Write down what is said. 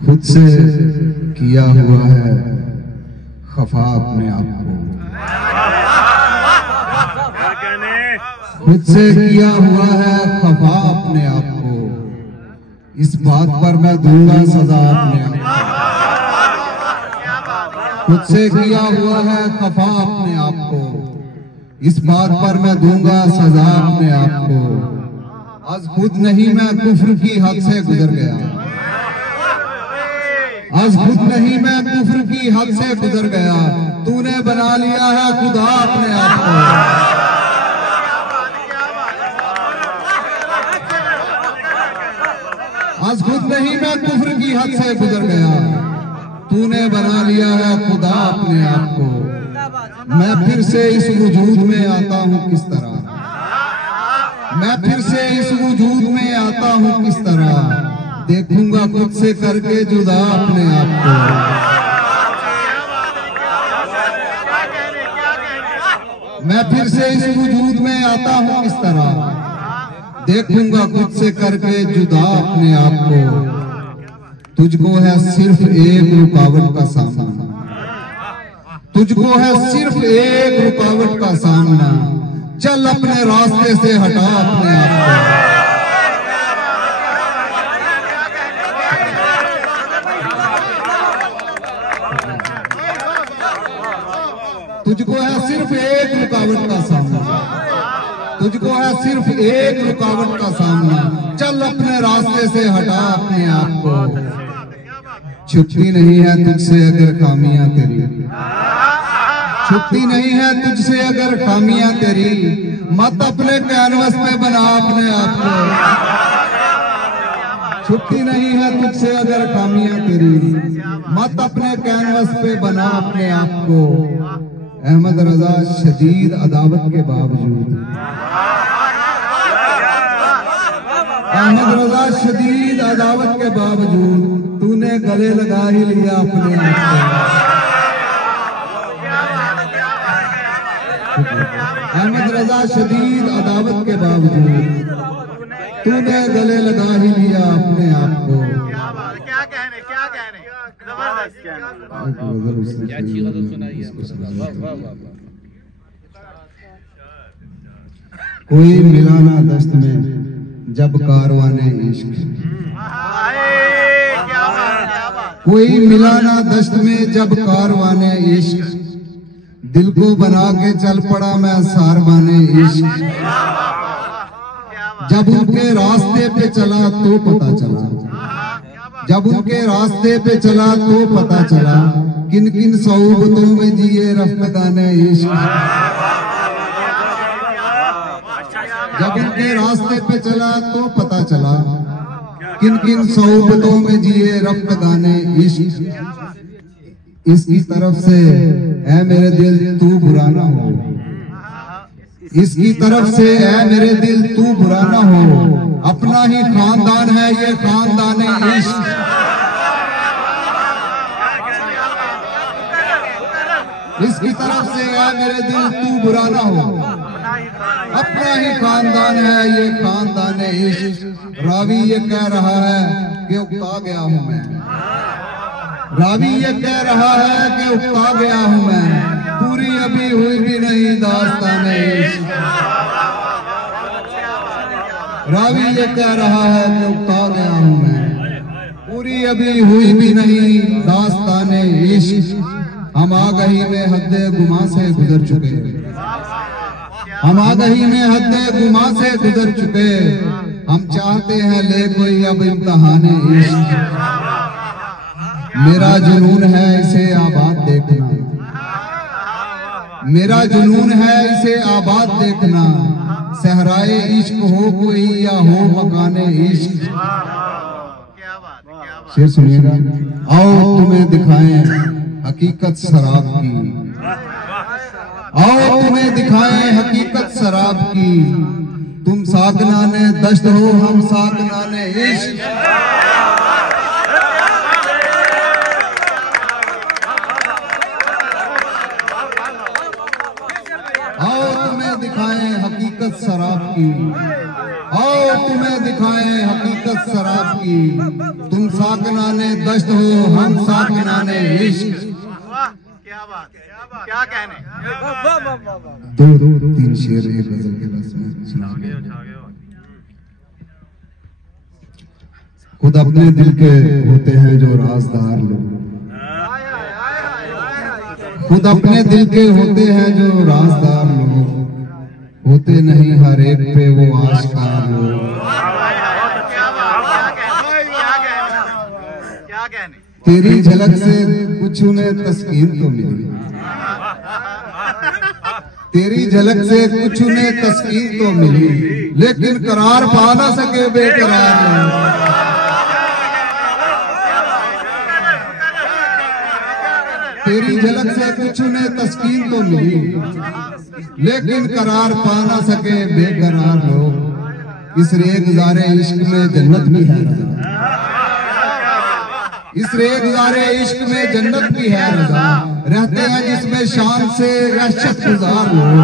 खुद से किया हुआ है खफा अपने आप को, खुद से किया हुआ है खफा अपने आप को, इस बात पर मैं दूंगा सजा अपने आप को। खुद से किया हुआ है खफा अपने आप को, इस बात पर मैं दूंगा सजा अपने आप को। आज खुद नहीं मैं कुफ्र की हद से गुजर गया, आज खुद नहीं मैं कुफ्र की हद से गुजर गया, तूने बना लिया है खुदा अपने आप को। आज खुद नहीं मैं कुफ्र की हद से गुजर गया, तूने बना लिया है खुदा अपने आप को। मैं फिर से इस वजूद में आता हूँ किस तरह, मैं फिर से इस वजूद में आता हूँ किस तरह, देखूंगा खुद से करके जुदा अपने आप को। मैं फिर से इस वजूद में आता हूँ किस तरह, देखूंगा खुद से करके जुदा अपने आप को। तुझको है सिर्फ एक रुकावट का सामना, तुझको है सिर्फ एक रुकावट का सामना, चल अपने रास्ते से हटा अपने आप को। तुझको है सिर्फ एक रुकावट का सामना, तुझको है सिर्फ एक रुकावट का सामना, चल अपने रास्ते से हटा अपने आप को। छुट्टी नहीं है तुझसे अगर खामियां तेरी, छुट्टी नहीं है तुझसे अगर खामियां तेरी, मत अपने कैनवस पे बना अपने आप को। छुट्टी नहीं है तुझसे अगर खामियां तेरी, मत अपने कैनवस पे बना अपने आप को। अहमद रजा शदीद अदावत के बावजूद, अहमद रजा शदीद अदावत के बावजूद तूने गले लगा ही लिया अपने आप को। अहमद रजा शदीद अदावत के बावजूद तूने गले लगा ही लिया अपने आप को। क्या कहने कोई मिला ना दस्त में जब कारवाने इश्क, कोई मिला ना दस्त में जब कारवाने इश्क, दिल को बना के चल पड़ा मैं सारवाने इश्क। जब उनके रास्ते पे चला तो पता चला, जब उनके रास्ते पे चला तो पता चला, किन किन सोबतों में जिए रफ़्क़ाने इश्क। जब उनके रास्ते पे चला तो पता चला, किन किन सोबतों में जिए रफ़्क़ाने इश्क। इसकी तरफ से ऐ मेरे दिल तू बुरा ना हो, इसकी तरफ से ऐ मेरे दिल तू बुरा ना हो, अपना ही खानदान है ये खानदान इश्क। इसकी तरफ से ऐ मेरे दिल तू बुरा ना हो, अपना ही खानदान है ये खानदान इश्क। रावी ये कह रहा है कि उकता गया हूं मैं, रावी ये कह रहा है कि उकता गया हूं मैं, पूरी अभी हुई भी नहीं दास्तान इश्क। रावी ये कह रहा है कि उकता गया हूं मैं, पूरी अभी हुई भी नहीं दास्तान इश्क। हम आगही में हद्दे गुमा से गुजर चुके, हम आगही में हद्दे गुमा से गुजर चुके, हम चाहते हैं ले कोई अब इम्तिहाने इश्क। मेरा जुनून है इसे आबाद देखना, मेरा जुनून है इसे आबाद देखना, सहराए इश्क हो कोई या हो मकाने इश्क। शेर सुनिएगा। आओ तुम्हें दिखाएं हकीकत शराब की, आओ तुम्हें दिखाएं हकीकत शराब की, तुम साकनाने दश्त हो हम साकनाने इश्क। आओ तुम्हें दिखाएं हकीकत शराब की, आओ तुम्हें दिखाएं हकीकत आदत शराब की, तुम साकनाने दश्त हो, हम साकनाने इश्क। क्या बात, क्या कहने। दो तीन शेर एक गजल के बस में सुना। खुद अपने दिल के होते हैं जो राजदार लोग, खुद अपने दिल के होते हैं जो राजदार लोग, होते नहीं हर एक पे वो आशिकार लोग। क्या कहने। तेरी झलक से कुछ उन्हें तस्कीन तो मिली, तेरी झलक से कुछ उन्हें तस्कीन तो मिली, लेकिन करार पा ना सके बेकरार लोग। तेरी झलक से कुछ उन्हें तस्कीन तो मिली, लेकिन करार पा ना सके बेकरार लोग। इस रेगुजारे इश्क में जन्नत भी है रज़ा, इस रेगुजारे इश्क में जन्नत भी है रज़ा, रहते हैं जिसमें शान से वहशत गुजार लोग।